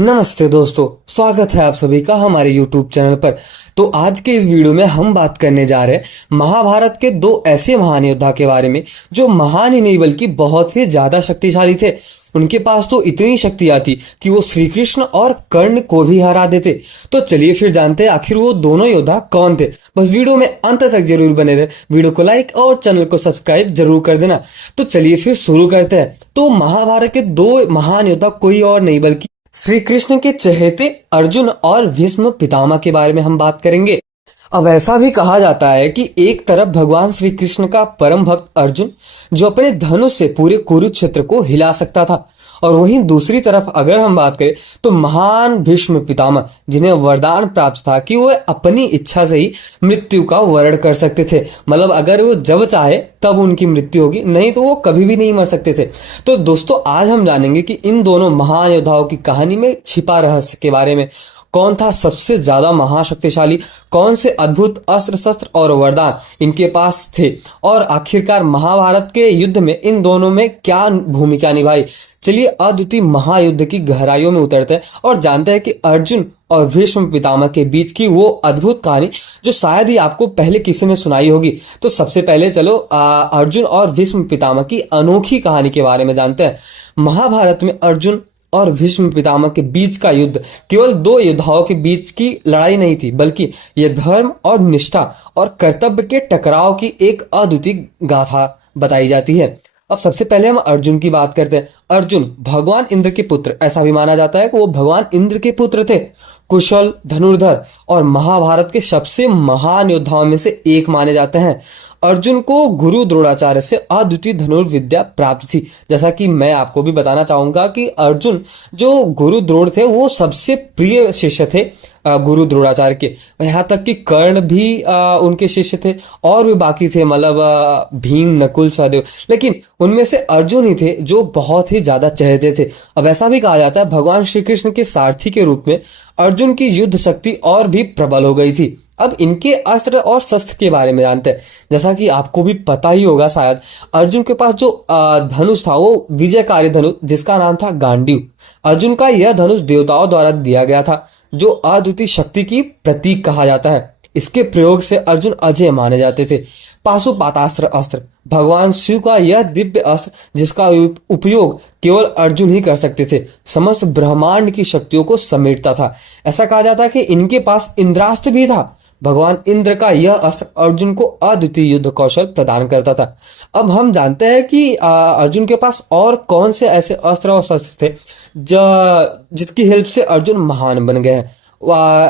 नमस्ते दोस्तों, स्वागत है आप सभी का हमारे YouTube चैनल पर। तो आज के इस वीडियो में हम बात करने जा रहे हैं महाभारत के दो ऐसे महान योद्धा के बारे में जो महान ही नहीं बल्कि बहुत ही ज्यादा शक्तिशाली थे। उनके पास तो इतनी शक्तियां थी कि वो श्री कृष्ण और कर्ण को भी हरा देते। तो चलिए फिर जानते हैं आखिर वो दोनों योद्धा कौन थे। बस वीडियो में अंत तक जरूर बने रहे, वीडियो को लाइक और चैनल को सब्सक्राइब जरूर कर देना। तो चलिए फिर शुरू करते हैं। तो महाभारत के दो महान योद्धा कोई और नहीं बल्कि श्री कृष्ण के चहेते अर्जुन और भीष्म पितामह के बारे में हम बात करेंगे। अब ऐसा भी कहा जाता है कि एक तरफ भगवान श्री कृष्ण का परम भक्त अर्जुन जो अपने धनुष से पूरे कुरुक्षेत्र को हिला सकता था, और वहीं दूसरी तरफ अगर हम बात करें तो महान भीष्म पितामह जिन्हें वरदान प्राप्त था कि वो अपनी इच्छा से ही मृत्यु का वरण कर सकते थे। मतलब अगर वो जब चाहे तब उनकी मृत्यु होगी, नहीं तो वो कभी भी नहीं मर सकते थे। तो दोस्तों आज हम जानेंगे कि इन दोनों महान योद्धाओं की कहानी में छिपा रहस्य के बारे में। कौन था सबसे ज्यादा महाशक्तिशाली, कौन से अद्भुत अस्त्र शस्त्र और वरदान इनके पास थे, और आखिरकार महाभारत के युद्ध में इन दोनों में क्या भूमिका निभाई। चलिए अद्वितीय महायुद्ध की गहराइयों में उतरते हैं और जानते हैं कि अर्जुन और भीष्म पितामह के बीच की वो अद्भुत कहानी जो शायद ही आपको पहले किसी ने सुनाई होगी। तो सबसे पहले चलो अर्जुन और भीष्म पितामह की अनोखी कहानी के बारे में जानते हैं। महाभारत में अर्जुन और भीष्म पितामह के बीच का युद्ध केवल दो योद्धाओं के बीच की लड़ाई नहीं थी, बल्कि यह धर्म और निष्ठा और कर्तव्य के टकराव की एक अद्वितीय गाथा बताई जाती है। अब सबसे पहले हम अर्जुन की बात करते हैं। अर्जुन भगवान इंद्र के पुत्र, ऐसा भी माना जाता है कि वो भगवान इंद्र के पुत्र थे। कुशल धनुर्धर और महाभारत के सबसे महान योद्धाओं में से एक माने जाते हैं। अर्जुन को गुरु द्रोणाचार्य से अद्वितीय धनुर्विद्या प्राप्त थी। जैसा कि मैं आपको भी बताना चाहूंगा कि अर्जुन जो गुरु द्रोण थे वो सबसे प्रिय शिष्य थे गुरु द्रोणाचार्य के। यहाँ तक कि कर्ण भी उनके शिष्य थे और भी बाकी थे, मतलब भीम नकुल सहदेव, लेकिन उनमें से अर्जुन ही थे जो बहुत ही ज्यादा चहेते थे। अब ऐसा भी कहा जाता है भगवान श्री कृष्ण के सारथी के रूप में अर्जुन की युद्ध शक्ति और भी प्रबल हो गई थी। अब इनके अस्त्र और शस्त्र के बारे में जानते हैं। जैसा कि आपको भी पता ही होगा शायद, अर्जुन के पास जो धनुष था वो विजयकारी धनुष जिसका नाम था गांडीव। अर्जुन का यह धनुष देवताओं द्वारा दिया गया था जो अद्वितीय शक्ति की प्रतीक कहा जाता है। इसके प्रयोग से अर्जुन अजय माने जाते थे। पाशुपातास्त्र अस्त्र भगवान शिव का यह दिव्य अस्त्र जिसका उपयोग केवल अर्जुन ही कर सकते थे, समस्त ब्रह्मांड की शक्तियों को समेटता था। ऐसा कहा जाता है कि इनके पास इंद्रास्त्र भी था। भगवान इंद्र का यह अस्त्र अर्जुन को अद्वितीय युद्ध कौशल प्रदान करता था। अब हम जानते हैं कि अर्जुन के पास और कौन से ऐसे अस्त्र और शस्त्र थे जिसकी हेल्प से अर्जुन महान बन गए हैं।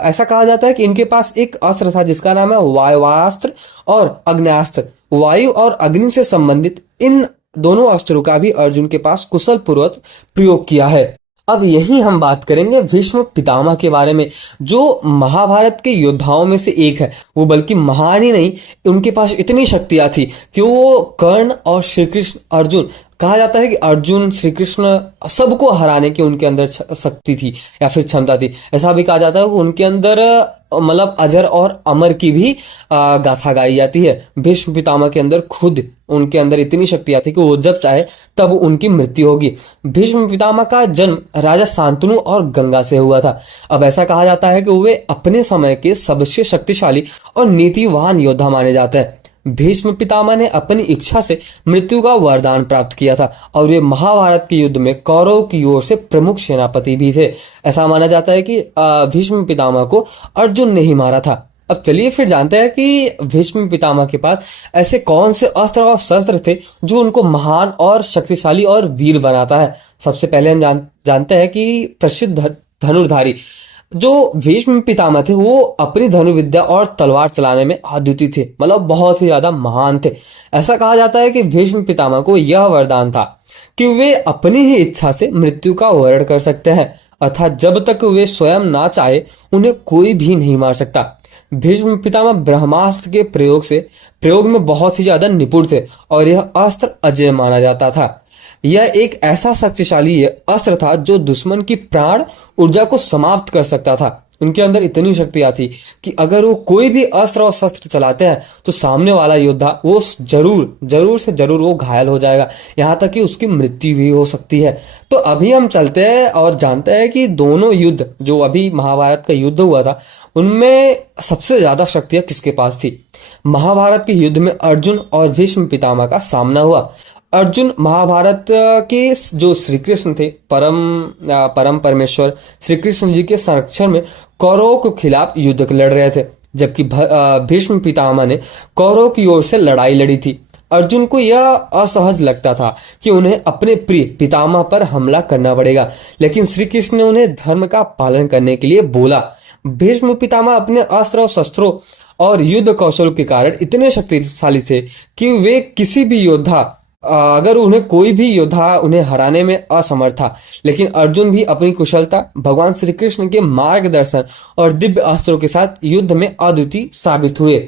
ऐसा कहा जाता है कि इनके पास एक अस्त्र था जिसका नाम है वायुवास्त्र और अग्न्यास्त्र। वायु और अग्नि से संबंधित इन दोनों अस्त्रों का भी अर्जुन के पास कुशल पूर्वक प्रयोग किया है। अब यही हम बात करेंगे भीष्म पितामह के बारे में जो महाभारत के योद्धाओं में से एक है। वो बल्कि महान ही नहीं, उनके पास इतनी शक्तियां थी कि वो कर्ण और श्री कृष्ण अर्जुन, कहा जाता है कि अर्जुन श्री कृष्ण सबको हराने की उनके अंदर शक्ति थी या फिर क्षमता थी। ऐसा भी कहा जाता है कि उनके अंदर मतलब अजर और अमर की भी गाथा गाई जाती है। भीष्म पितामह के अंदर खुद उनके अंदर इतनी शक्तियां थी कि वो जब चाहे तब उनकी मृत्यु होगी। भीष्म पितामह का जन्म राजा शांतनु और गंगा से हुआ था। अब ऐसा कहा जाता है कि वे अपने समय के सबसे शक्तिशाली और नीतिवान योद्धा माने जाते हैं। भीष्म पितामह ने अपनी इच्छा से मृत्यु का वरदान प्राप्त किया था और वे महाभारत के युद्ध में कौरव की ओर से प्रमुख सेनापति भी थे। ऐसा माना जाता है कि भीष्म पितामह को अर्जुन ने ही मारा था। अब चलिए फिर जानते हैं कि भीष्म पितामह के पास ऐसे कौन से अस्त्र और शस्त्र थे जो उनको महान और शक्तिशाली और वीर बनाता है। सबसे पहले हम जानते हैं कि प्रसिद्ध धनुर्धारी जो भीष्म पितामह थे वो अपनी धनुर्विद्या और तलवार चलाने में अद्वितीय थे, मतलब बहुत ही ज्यादा महान थे। ऐसा कहा जाता है कि भीष्म पितामह को यह वरदान था कि वे अपनी ही इच्छा से मृत्यु का वरण कर सकते हैं, अर्थात जब तक वे स्वयं ना चाहे उन्हें कोई भी नहीं मार सकता। भीष्म पितामह ब्रह्मास्त्र के प्रयोग में बहुत ही ज्यादा निपुण थे और यह अस्त्र अजय माना जाता था। यह एक ऐसा शक्तिशाली अस्त्र था जो दुश्मन की प्राण ऊर्जा को समाप्त कर सकता था। उनके अंदर इतनी शक्तियां थी कि अगर वो कोई भी अस्त्र और शस्त्र चलाते हैं तो सामने वाला योद्धा वो जरूर जरूर से जरूर वो घायल हो जाएगा, यहाँ तक कि उसकी मृत्यु भी हो सकती है। तो अभी हम चलते हैं और जानते हैं कि दोनों युद्ध जो अभी महाभारत का युद्ध हुआ था उनमें सबसे ज्यादा शक्तियां किसके पास थी। महाभारत के युद्ध में अर्जुन और भीष्म पितामह का सामना हुआ। अर्जुन महाभारत के जो श्री कृष्ण थे, परम परमेश्वर श्री कृष्ण जी के संरक्षण में कौरवों के खिलाफ युद्ध लड़ रहे थे, जबकि भीष्म पितामह ने कौरवों की ओर से लड़ाई लड़ी थी। अर्जुन को यह असहज लगता था कि उन्हें अपने प्रिय पितामह पर हमला करना पड़ेगा, लेकिन श्री कृष्ण ने उन्हें धर्म का पालन करने के लिए बोला। भीष्म पितामह अपने अस्त्र और शस्त्रों और युद्ध कौशल के कारण इतने शक्तिशाली थे कि वे किसी भी योद्धा, अगर उन्हें कोई भी योद्धा उन्हें हराने में असमर्थ था, लेकिन अर्जुन भी अपनी कुशलता, भगवान श्री कृष्ण के मार्गदर्शन और दिव्य अस्त्रों के साथ युद्ध में अद्वितीय साबित हुए।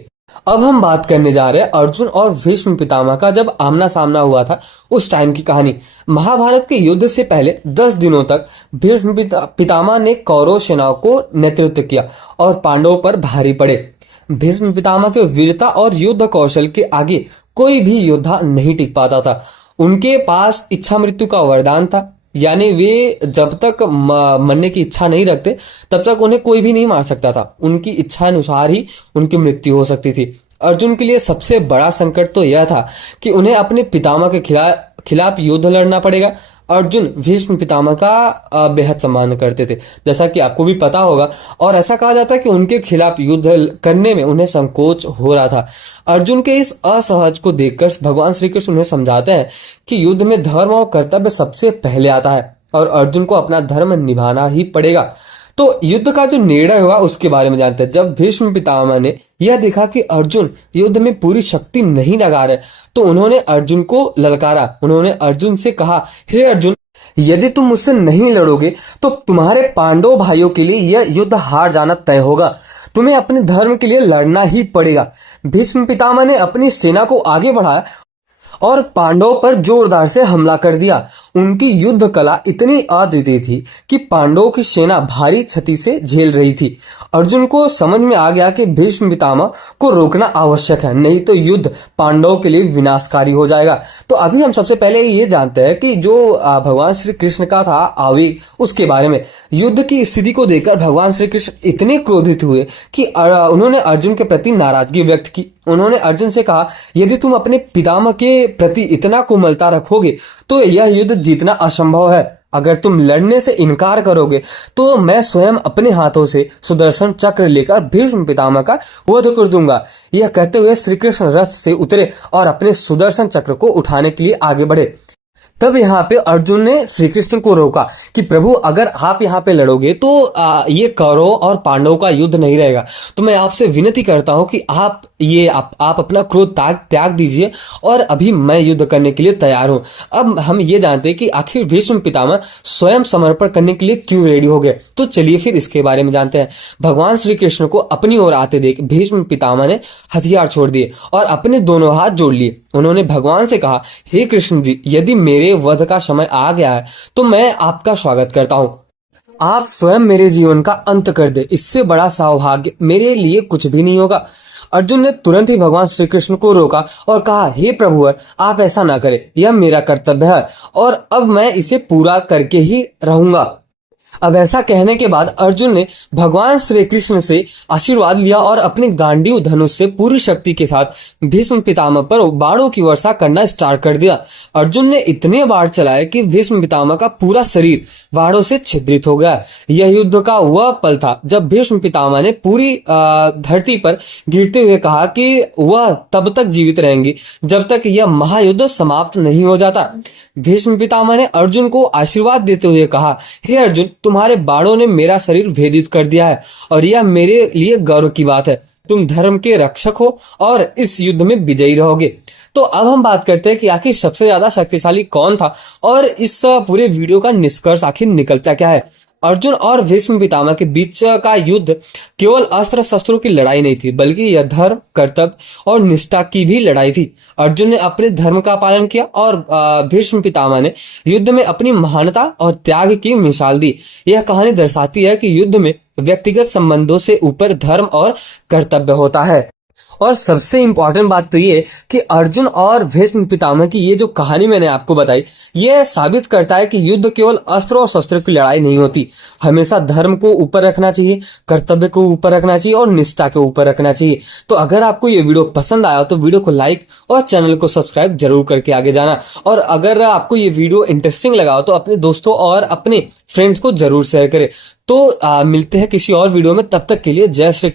अब हम बात करने जा रहे हैं अर्जुन और भीष्म पितामह का जब आमना सामना हुआ था उस टाइम की कहानी। महाभारत के युद्ध से पहले 10 दिनों तक भीष्म पितामह ने कौरव सेनाओं को नेतृत्व किया और पांडवों पर भारी पड़े। भीष्म पितामह के वीरता और युद्ध कौशल के आगे कोई भी योद्धा नहीं टिक पाता था। उनके पास इच्छा मृत्यु का वरदान था, यानी वे जब तक मरने की इच्छा नहीं रखते तब तक उन्हें कोई भी नहीं मार सकता था। उनकी इच्छा अनुसार ही उनकी मृत्यु हो सकती थी। अर्जुन के लिए सबसे बड़ा संकट तो यह था कि उन्हें अपने पितामह के खिलाफ युद्ध लड़ना पड़ेगा। अर्जुन भीष्म पितामह का बेहद सम्मान करते थे, जैसा कि आपको भी पता होगा, और ऐसा कहा जाता है कि उनके खिलाफ युद्ध करने में उन्हें संकोच हो रहा था। अर्जुन के इस असहज को देखकर भगवान श्री कृष्ण उन्हें समझाते हैं कि युद्ध में धर्म और कर्तव्य सबसे पहले आता है और अर्जुन को अपना धर्म निभाना ही पड़ेगा। तो युद्ध का जो निर्णय हुआ उसके बारे में जानते हैं। जब भीष्म पितामह ने यह देखा कि अर्जुन युद्ध में पूरी शक्ति नहीं लगा रहे तो उन्होंने अर्जुन को ललकारा। उन्होंने अर्जुन से कहा, हे अर्जुन, यदि तुम मुझसे नहीं लड़ोगे तो तुम्हारे पांडव भाइयों के लिए यह युद्ध हार जाना तय होगा। तुम्हें अपने धर्म के लिए लड़ना ही पड़ेगा। भीष्म पितामह ने अपनी सेना को आगे बढ़ाया और पांडवों पर जोरदार से हमला कर दिया। उनकी युद्ध कला इतनी अद्वितीय थी कि पांडवों की सेना भारी क्षति से झेल रही थी। अर्जुन को समझ में आ गया कि भीष्म पितामह को रोकना आवश्यक है, नहीं तो युद्ध पांडवों के लिए विनाशकारी हो जाएगा। तो अभी हम सबसे पहले ये जानते हैं कि जो भगवान श्री कृष्ण का था आवेग, उसके बारे में। युद्ध की स्थिति को देखकर भगवान श्री कृष्ण इतने क्रोधित हुए कि उन्होंने अर्जुन के प्रति नाराजगी व्यक्त की। उन्होंने अर्जुन से कहा, यदि तुम अपने पितामह के प्रति इतना कोमलता रखोगे तो यह युद्ध जीतना असंभव है। अगर तुम लड़ने से इनकार करोगे तो मैं स्वयं अपने हाथों से सुदर्शन चक्र लेकर भीष्म पितामह का वध कर दूंगा। यह कहते हुए श्री कृष्ण रथ से उतरे और अपने सुदर्शन चक्र को उठाने के लिए आगे बढ़े। तब यहाँ पे अर्जुन ने श्री कृष्ण को रोका कि प्रभु, अगर आप यहाँ पे लड़ोगे तो ये कौरव और पांडवों का युद्ध नहीं रहेगा। तो मैं आपसे विनती करता हूँ कि आप अपना क्रोध त्याग दीजिए और अभी मैं युद्ध करने के लिए तैयार हूँ। अब हम ये जानते हैं कि आखिर भीष्म पितामह स्वयं समर्पण करने के लिए क्यों रेडी हो गए। तो चलिए फिर इसके बारे में जानते हैं। भगवान श्री कृष्ण को अपनी ओर आते देख भीष्म पितामह ने हथियार छोड़ दिए और अपने दोनों हाथ जोड़ लिए। उन्होंने भगवान से कहा, हे कृष्ण जी, यदि मेरे वध का समय आ गया है तो मैं आपका स्वागत करता हूँ। आप स्वयं मेरे जीवन का अंत कर दे, इससे बड़ा सौभाग्य मेरे लिए कुछ भी नहीं होगा। अर्जुन ने तुरंत ही भगवान श्री कृष्ण को रोका और कहा, हे प्रभुवर, आप ऐसा ना करें, यह मेरा कर्तव्य है और अब मैं इसे पूरा करके ही रहूंगा। अब ऐसा कहने के बाद अर्जुन ने भगवान श्री कृष्ण से आशीर्वाद लिया और अपने गांडीव धनुष से पूरी शक्ति के साथ भीष्म पितामह पर बाणों की वर्षा करना स्टार्ट कर दिया। अर्जुन ने इतने बाण चलाए कि भीष्म पितामह का पूरा शरीर बाणों से छिद्रित हो गया। यह युद्ध का वह पल था जब भीष्म पितामह ने पूरी धरती पर गिरते हुए कहा कि वह तब तक जीवित रहेंगे जब तक यह महायुद्ध समाप्त नहीं हो जाता। भीष्म पितामह ने अर्जुन को आशीर्वाद देते हुए कहा, हे अर्जुन, तुम्हारे बाणों ने मेरा शरीर भेदित कर दिया है और यह मेरे लिए गर्व की बात है। तुम धर्म के रक्षक हो और इस युद्ध में विजयी रहोगे। तो अब हम बात करते हैं कि आखिर सबसे ज्यादा शक्तिशाली कौन था और इस पूरे वीडियो का निष्कर्ष आखिर निकलता क्या है। अर्जुन और भीष्म पितामह के बीच का युद्ध केवल अस्त्र शस्त्रों की लड़ाई नहीं थी, बल्कि यह धर्म, कर्तव्य और निष्ठा की भी लड़ाई थी। अर्जुन ने अपने धर्म का पालन किया और भीष्म पितामह ने युद्ध में अपनी महानता और त्याग की मिसाल दी। यह कहानी दर्शाती है कि युद्ध में व्यक्तिगत संबंधों से ऊपर धर्म और कर्तव्य होता है। और सबसे इंपॉर्टेंट बात तो ये कि अर्जुन और भीष्म पितामह की ये जो कहानी मैंने आपको बताई, ये साबित करता है कि युद्ध केवल अस्त्र और शस्त्र की लड़ाई नहीं होती। हमेशा धर्म को ऊपर रखना चाहिए, कर्तव्य को ऊपर रखना चाहिए और निष्ठा के ऊपर रखना चाहिए। तो अगर आपको ये वीडियो पसंद आया तो वीडियो को लाइक और चैनल को सब्सक्राइब जरूर करके आगे जाना। और अगर आपको ये वीडियो इंटरेस्टिंग लगा हो तो अपने दोस्तों और अपने फ्रेंड्स को जरूर शेयर करें। तो मिलते हैं किसी और वीडियो में, तब तक के लिए जय श्री कृष्ण।